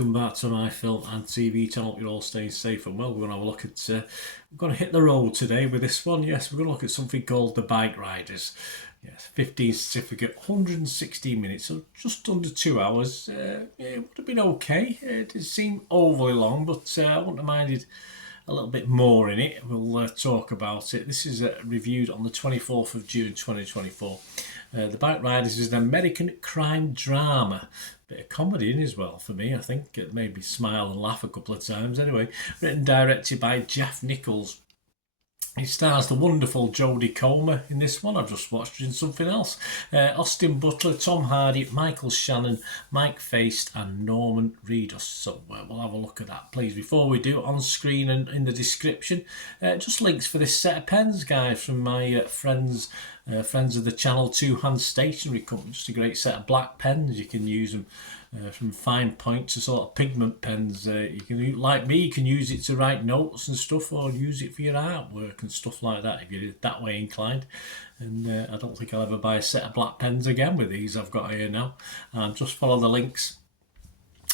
welcome back to my film and TV channel. You're all staying safe and well. We're going to have a look at, we're going to hit the road today with this one. Yes, we're going to look at something called the Bikeriders. Yes, 15 certificate, 116 minutes, so just under 2 hours. It would have been okay. It did seem overly long, but I wouldn't have minded a little bit more in it. We'll talk about it. This is reviewed on the 24th of June 2024. The Bikeriders is an American crime drama. Bit of comedy in as well for me, I think. It made me smile and laugh a couple of times. Anyway, written and directed by Jeff Nichols. It stars the wonderful Jodie Comer in this one. I've just watched her in something else. Austin Butler, Tom Hardy, Michael Shannon, Mike Feist and Norman Reedus. So we'll have a look at that, please. Before we do, on screen and in the description, just links for this set of pens, guys, from my friends of the channel, Two Hands Stationery Company. Just a great set of black pens. You can use them from fine point to sort of pigment pens. You can, like me, you can use it to write notes and stuff, or use it for your artwork and stuff like that if you're that way inclined. And I don't think I'll ever buy a set of black pens again with these I've got here now. Just follow the links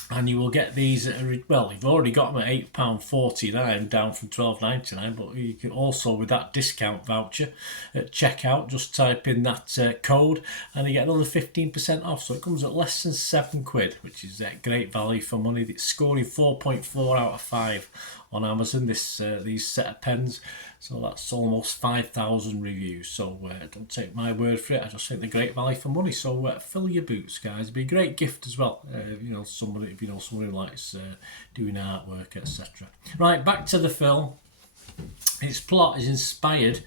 and you will get these well, you've already got them at £8.49 down from £12.99, but you can also, with that discount voucher at checkout, just type in that code and you get another 15% off. So it comes at less than £7, which is great value for money. It's scoring 4.4 out of 5 on Amazon, this these set of pens. So that's almost 5,000 reviews. So don't take my word for it. I just think they're great value for money. So fill your boots, guys. It'd be a great gift as well. You know, somebody, if you know somebody who likes doing artwork, etc. Right, back to the film. Its plot is inspired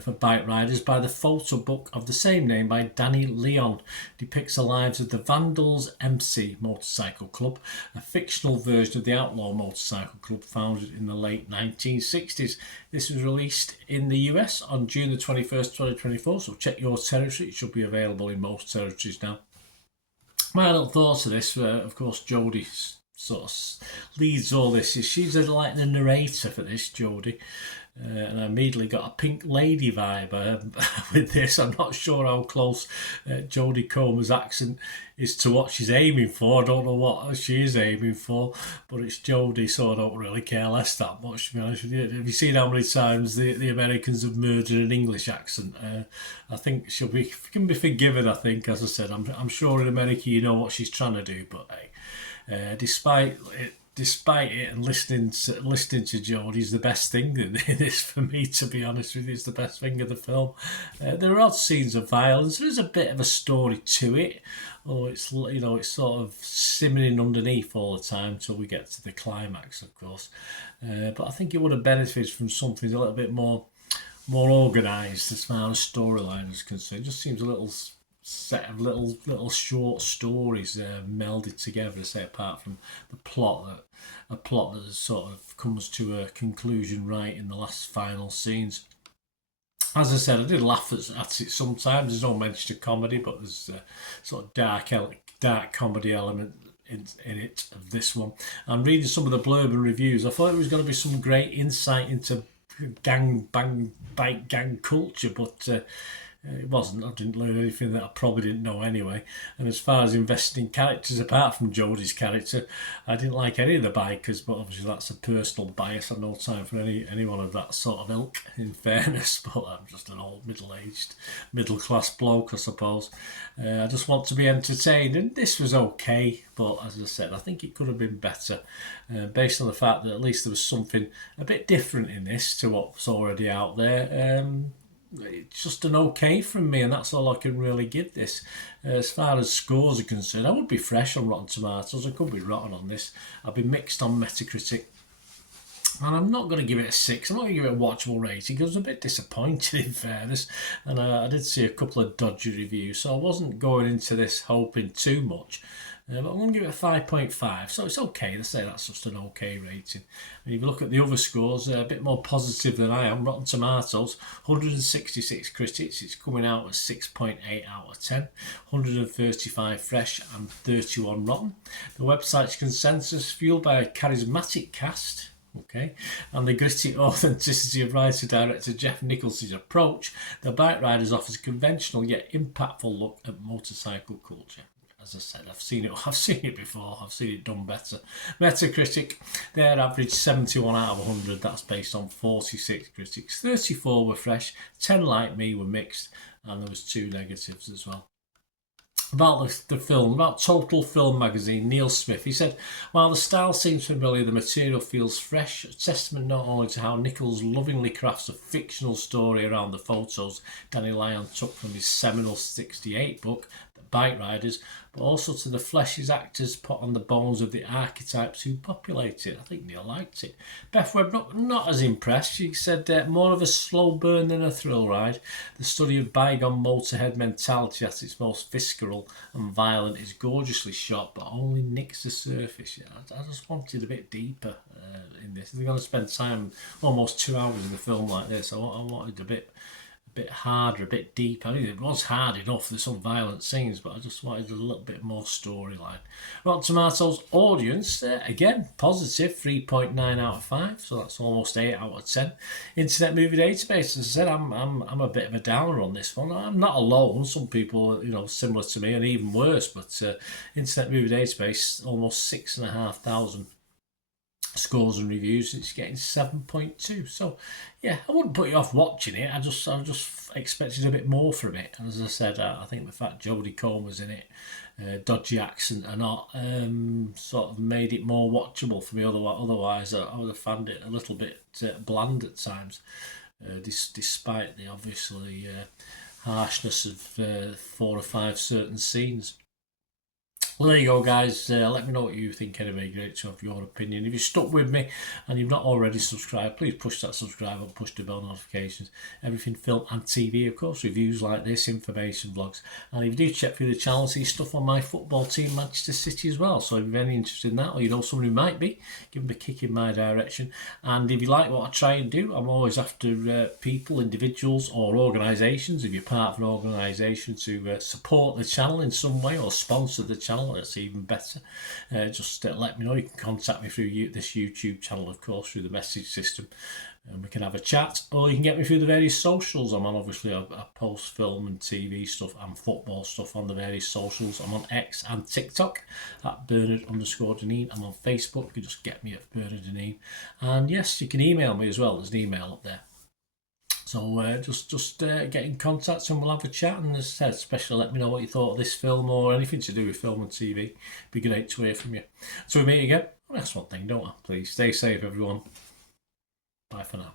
for Bikeriders by the photo book of the same name by Danny Leon. Depicts the lives of the Vandals MC Motorcycle Club, a fictional version of the Outlaw Motorcycle Club founded in the late 1960s. This was released in the US on June the 21st, 2024, so check your territory. It should be available in most territories now. My little thoughts of this, of course, Jodie sort of leads all this. She's like the narrator for this, Jodie. And I immediately got a Pink Lady vibe with this. I'm not sure how close Jodie Comer's accent is to what she's aiming for. I don't know what she is aiming for, but it's Jodie, so I don't really care less that much, to be honest with you. Have you seen how many times the Americans have murdered an English accent? I think she can be forgiven, I think. As I said, I'm sure in America you know what she's trying to do, but hey, despite it and listening to Jodie's the best thing in this for me, to be honest with you. It's the best thing of the film. There are odd scenes of violence. There is a bit of a story to it. It's sort of simmering underneath all the time until we get to the climax, of course. But I think it would have benefited from something a little bit more organised as far as storyline is concerned. It just seems a little set of little short stories melded together, say, apart from the plot that sort of comes to a conclusion right in the last final scenes. As I said, I did laugh at it sometimes. There's no mention of comedy, but there's a sort of dark comedy element in it of this one. I'm reading some of the blurb and reviews. I thought it was going to be some great insight into bike gang culture, but it wasn't. I didn't learn anything that I probably didn't know anyway. And as far as investing characters, apart from Jodie's character, I didn't like any of the bikers, but obviously that's a personal bias. I've no time for anyone of that sort of ilk, in fairness, but I'm just an old middle-aged, middle-class bloke, I suppose. I just want to be entertained, and this was okay, but as I said, I think it could have been better, based on the fact that at least there was something a bit different in this to what's already out there. It's just an okay from me, and that's all I can really give this. As far as scores are concerned, I would be fresh on Rotten Tomatoes. I could be rotten on this. I'd be mixed on Metacritic. And I'm not going to give it a 6. I'm not going to give it a watchable rating because I was a bit disappointed, in fairness. And I did see a couple of dodgy reviews, so I wasn't going into this hoping too much. But I'm going to give it a 5.5, so it's okay. They say that's just an okay rating. And if you look at the other scores, a bit more positive than I am. Rotten Tomatoes, 166 critics. It's coming out at 6.8 out of 10. 135 fresh and 31 rotten. The website's consensus, fueled by a charismatic cast, okay, and the gritty authenticity of writer-director Jeff Nichols' approach, the Bikeriders offers a conventional yet impactful look at motorcycle culture. as I said, I've seen it before. I've seen it done better. Metacritic, their average 71 out of 100. That's based on 46 critics. 34 were fresh, 10 like me were mixed, and there was 2 negatives as well. About the film, about Total Film magazine, Neil Smith, he said, while the style seems familiar, the material feels fresh, a testament not only to how Nichols lovingly crafts a fictional story around the photos Danny Lyon took from his seminal 68 book, The Bikeriders, but also to the flesh his actors put on the bones of the archetypes who populate it. I think Neil liked it. Beth Webb, not as impressed. She said, more of a slow burn than a thrill ride. The study of bygone motorhead mentality at its most visceral and violent is gorgeously shot, but only nicks the surface. I just wanted a bit deeper in this. If they're going to spend time, almost 2 hours in a film like this, I wanted a bit harder, a bit deeper. I mean, it was hard enough, there's some violent scenes, but I just wanted a little bit more storyline. Rotten Tomatoes audience, again, positive, 3.9 out of 5, so that's almost 8 out of 10. Internet Movie Database, as I said, I'm a bit of a downer on this one. I'm not alone, some people, similar to me, and even worse, but Internet Movie Database, almost 6,500 scores and reviews. It's getting 7.2. So yeah, I wouldn't put you off watching it. I just expected a bit more from it. And as I said, I think the fact Jodie Comer's in it, dodgy accent or not, sort of made it more watchable for me. Otherwise, I would have found it a little bit bland at times, despite the obviously harshness of 4 or 5 certain scenes. Well, there you go, guys. Let me know what you think anyway. Great to have your opinion. If you're stuck with me and you've not already subscribed, please push that subscribe button, push the bell notifications. Everything film and TV, of course. Reviews like this, information vlogs. And if you do check through the channel, see stuff on my football team, Manchester City, as well. So if you're very interested in that, or you know someone who might be, give them a kick in my direction. And if you like what I try and do, I'm always after people, individuals, or organisations. If you're part of an organisation to support the channel in some way or sponsor the channel, it's even better. Just let me know. You can contact me through this YouTube channel, of course, through the message system, and we can have a chat, or you can get me through the various socials. I'm on, obviously, I post film and TV stuff and football stuff on the various socials. I'm on X and TikTok at Bernard_Deneen. I'm on Facebook. You can just get me at Bernard Deneen, and yes, you can email me as well. There's an email up there. So just get in contact and we'll have a chat. And as I said, especially let me know what you thought of this film or anything to do with film and TV. It'd be great to hear from you. So we meet again. Well, that's one thing, don't I? Please stay safe, everyone. Bye for now.